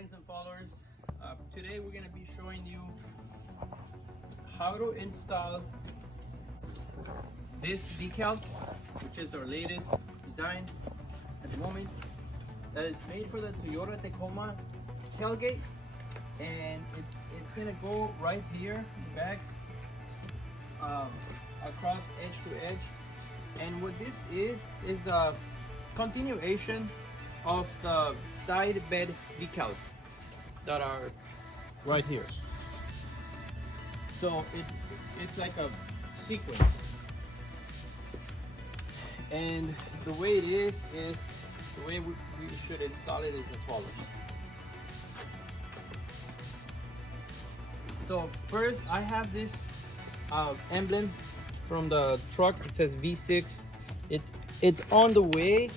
friends and followers. Today we're going to be showing you how to install this decal, which is our latest design at the moment, that is made for the Toyota Tacoma tailgate, and it's going to go right here in the back, across edge to edge. And what this is the continuation of the side bed decals that are right here. So it's like a sequence, and the way it is the way we should install it is as follows. So first, I have this emblem from the truck. It says V6. It's on the way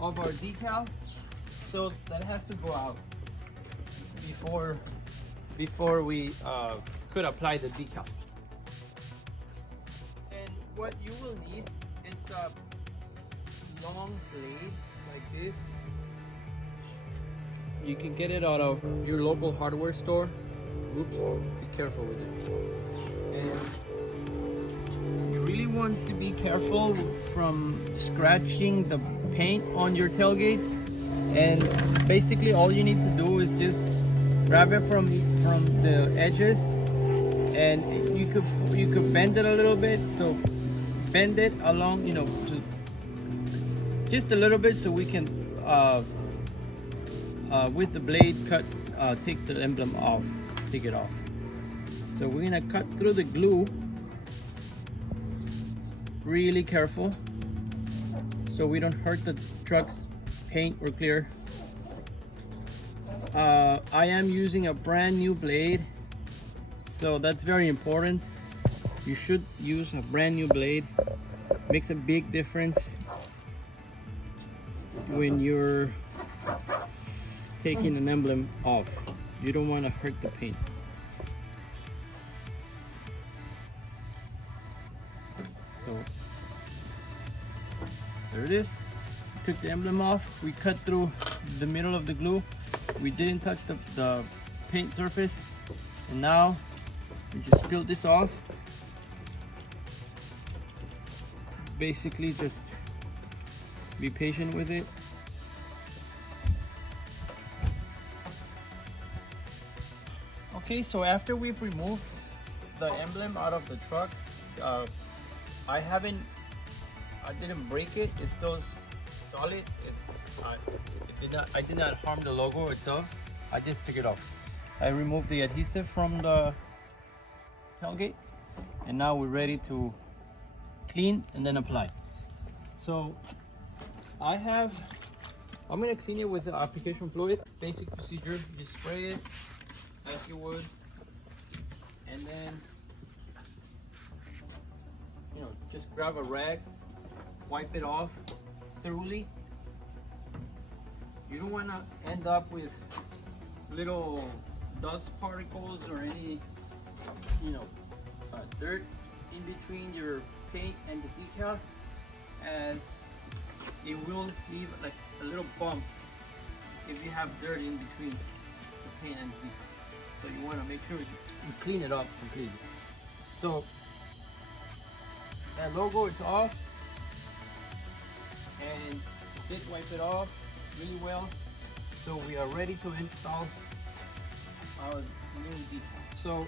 of our decal, so that has to go out before we could apply the decal. And what you will need, it's a long blade like this. You can get it out of your local hardware store. Oops, be careful with it. And you really want to be careful from scratching the paint on your tailgate. And basically all you need to do is just grab it from the edges, and you could bend it a little bit. So bend it along, just a little bit, so we can with the blade cut, take the emblem off, take it off. So we're gonna cut through the glue really careful so we don't hurt the truck's paint or clear. I am using a brand new blade, so that's very important. You should use a brand new blade. Makes a big difference when you're taking an emblem off. You don't want to hurt the paint. So there it is. We took the emblem off. We cut through the middle of the glue. We didn't touch the paint surface, and now we just peel this off. Basically, just be patient with it. Okay, so after we've removed the emblem out of the truck, I didn't break it. It's still solid. I did not harm the logo itself. I just took it off. I removed the adhesive from the tailgate, and now we're ready to clean and then apply. So I'm gonna clean it with the application fluid. Basic procedure: you spray it as you would, and then just grab a rag, wipe it off thoroughly. You don't want to end up with little dust particles or any dirt in between your paint and the decal, as it will leave like a little bump if you have dirt in between the paint and the decal. So you want to make sure you clean it up completely. So that logo is off, and you did wipe it off really well. So we are ready to install our new decal. So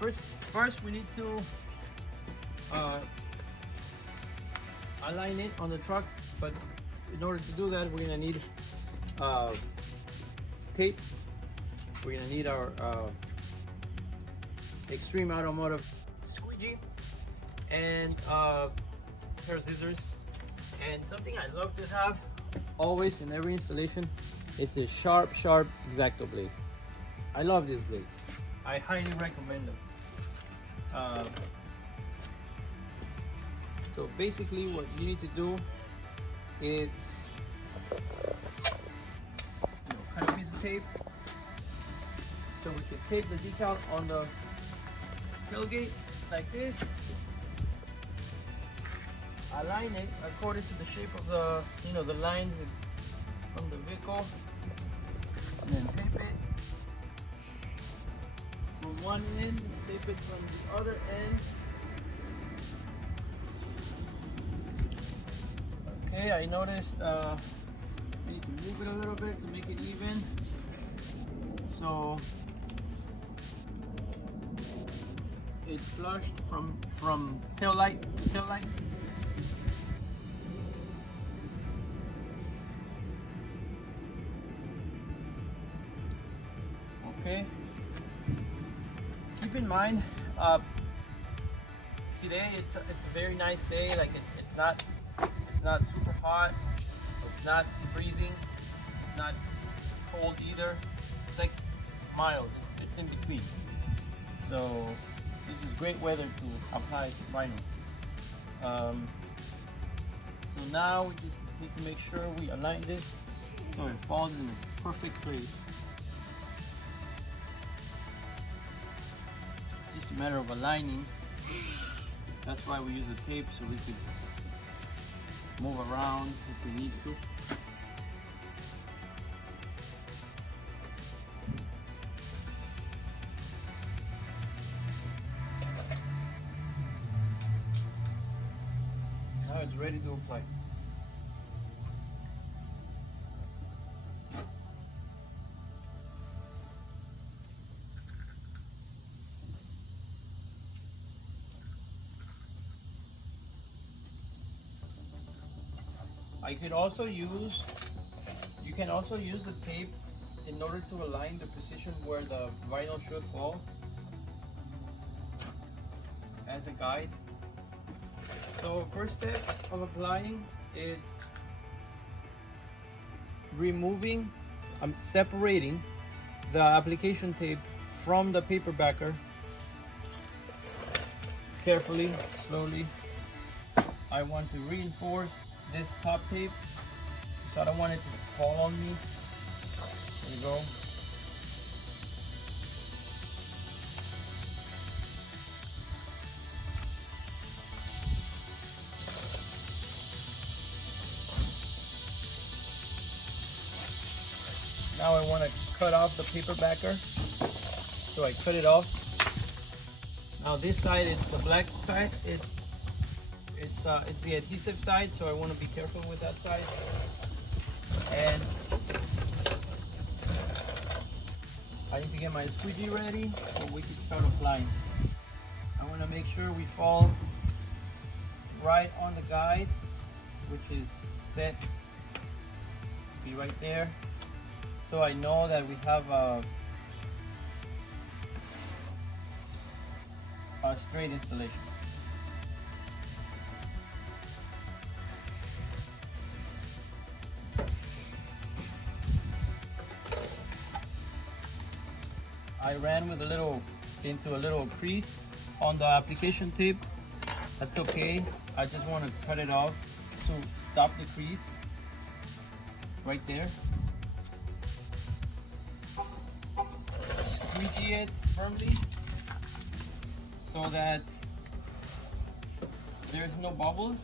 first we need to align it on the truck, but in order to do that, we're gonna need tape. We're gonna need our Extreme Automotive squeegee and a pair of scissors. And something I love to have always in every installation is a sharp X-Acto blade. I love these blades. I highly recommend them. So basically what you need to do is cut a piece of tape so we can tape the decal on the tailgate like this. Align it according to the shape of the the lines from the decal and then tape it from one end, tape it from the other end. Okay, I noticed I need to move it a little bit to make it even. So it's flushed from tail light to tail light. Okay. Keep in mind, today it's a very nice day. Like it's not super hot. It's not freezing. It's not cold either. It's like mild. It's in between. So this is great weather to apply vinyl. So now we just need to make sure we align this so it falls in a perfect place. Just a matter of aligning. That's why we use the tape, so we could move around if we need to. Now it's ready to apply. You can also use the tape in order to align the position where the vinyl should fall as a guide. So first step of applying is separating the application tape from the paper backer. Carefully, slowly. I want to reinforce this top tape, so I don't want it to fall on me. There we go. Now I want to cut off the paper backer, so I cut it off. Now this side, it's the black side. It's the adhesive side, so I want to be careful with that side. And I need to get my squeegee ready so we can start applying. I want to make sure we fall right on the guide, which is set to be right there. So I know that we have a straight installation. I ran with into a little crease on the application tape. That's okay. I just want to cut it off to stop the crease right there. Squeegee it firmly so that there's no bubbles.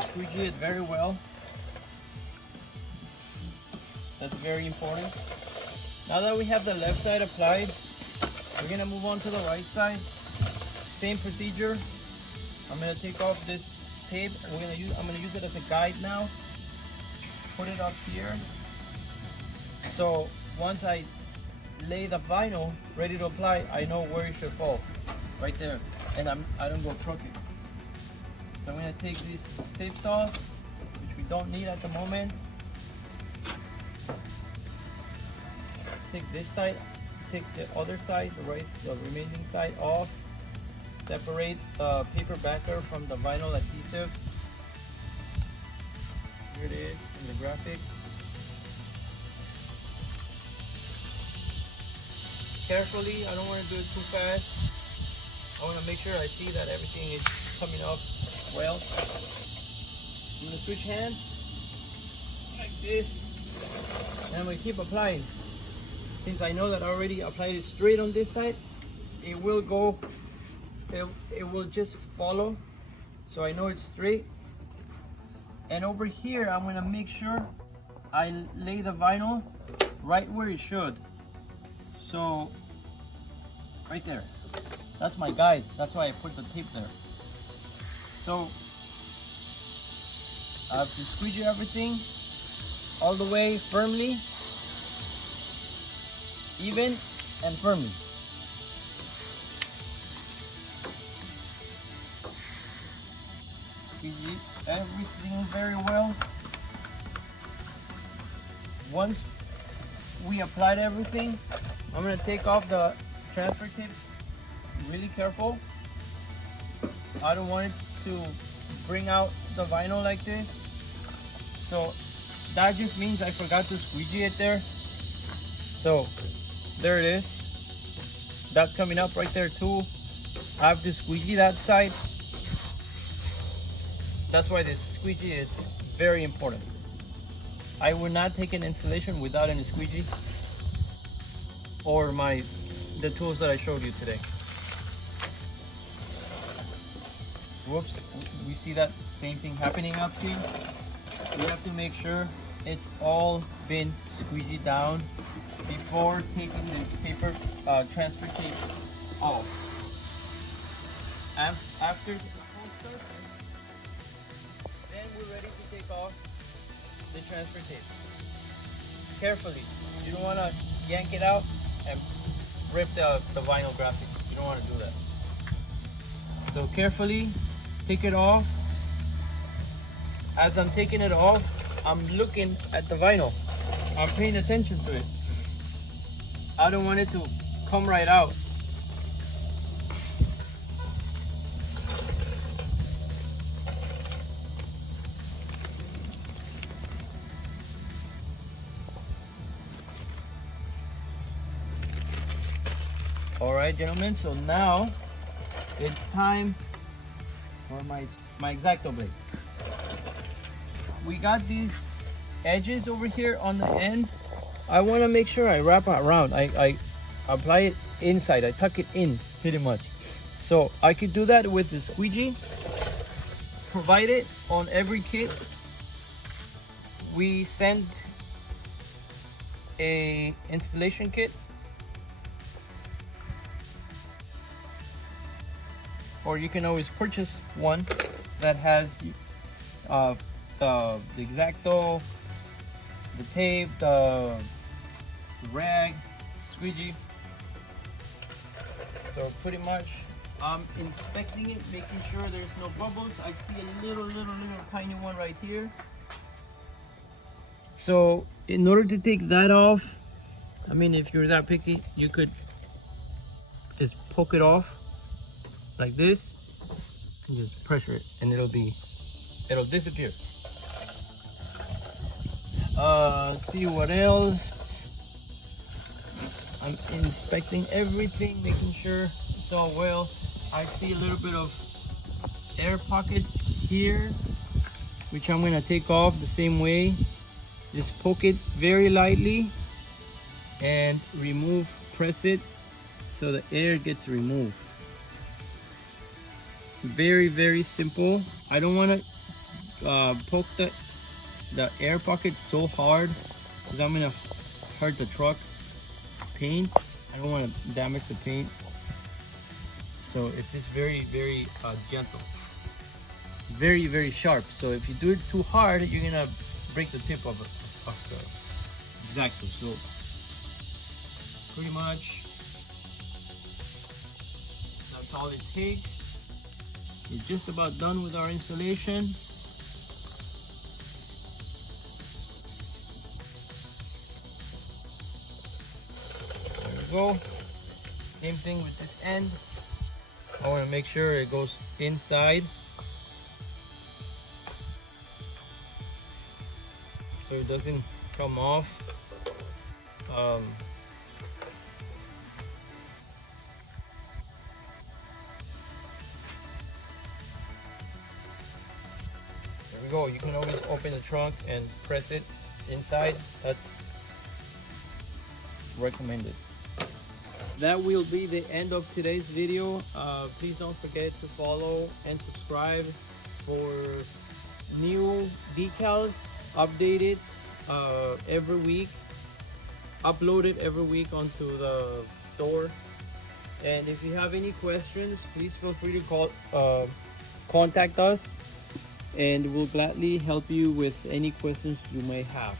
Squeegee it very well. That's very important. Now that we have the left side applied, we're gonna move on to the right side. Same procedure. I'm gonna take off this tape. I'm gonna use it as a guide now. Put it up here. So once I lay the vinyl ready to apply, I know where it should fall. Right there. And I don't go crooked. So I'm gonna take these tapes off, which we don't need at the moment. Take this side, take the other side, the remaining side off. Separate the paper backer from the vinyl adhesive. Here it is from the graphics. Carefully, I don't want to do it too fast. I want to make sure I see that everything is coming off well. I'm going to switch hands like this, and I'm going to keep applying. Since I know that I already applied it straight on this side, it will go it will just follow, so I know it's straight. And over here, I'm gonna make sure I lay the vinyl right where it should. So, right there. That's my guide. That's why I put the tape there. So, I have to squeegee everything all the way firmly, even and firmly. Squeegee everything very well. Once we applied everything, I'm gonna take off the transfer tape. Really careful. I don't want it to bring out the vinyl like this. So that just means I forgot to squeegee it there. So there it is. That's coming up right there too. I have to squeegee that side. That's why this squeegee is very important. I will not take an installation without any squeegee or the tools that I showed you today. Whoops, we see that same thing happening up here. We have to make sure it's all been squeegeed down before taking this paper transfer tape off. After the whole surface, then we're ready to take off the transfer tape. Carefully, you don't want to yank it out and rip the vinyl graphic. You don't want to do that. So carefully take it off. As I'm taking it off, I'm looking at the vinyl. I'm paying attention to it. I don't want it to come right out. All right, gentlemen, so now it's time for my X-Acto blade. We got these edges over here on the end. I want to make sure I wrap it around. I apply it inside. I tuck it in pretty much. So I could do that with the squeegee. Provided on every kit, we send a installation kit. Or you can always purchase one that has the X-Acto, the tape, the rag, squeegee. So pretty much I'm inspecting it, making sure there's no bubbles. I see a little tiny one right here. So in order to take that off, I mean, if you're that picky, you could just poke it off like this and just pressure it and it'll disappear. See what else. I'm inspecting everything, making sure it's all well. I see a little bit of air pockets here, which I'm gonna take off the same way. Just poke it very lightly and press it so the air gets removed. Very simple. I don't want to poke the air pocket so hard because I'm gonna hurt the truck paint. I don't want to damage the paint, so it's just very gentle. It's very sharp, so if you do it too hard, you're gonna break the tip of the X-Acto. So pretty much that's all it takes. We're just about done with our installation. There we go. Same thing with this end. I want to make sure it goes inside, so it doesn't come off. There we go. You can always open the trunk and press it inside. That's recommended. that will be the end of today's video. Please don't forget to follow and subscribe for new decals updated every week, uploaded every week onto the store. And if you have any questions, please feel free to contact us, and we'll gladly help you with any questions you may have.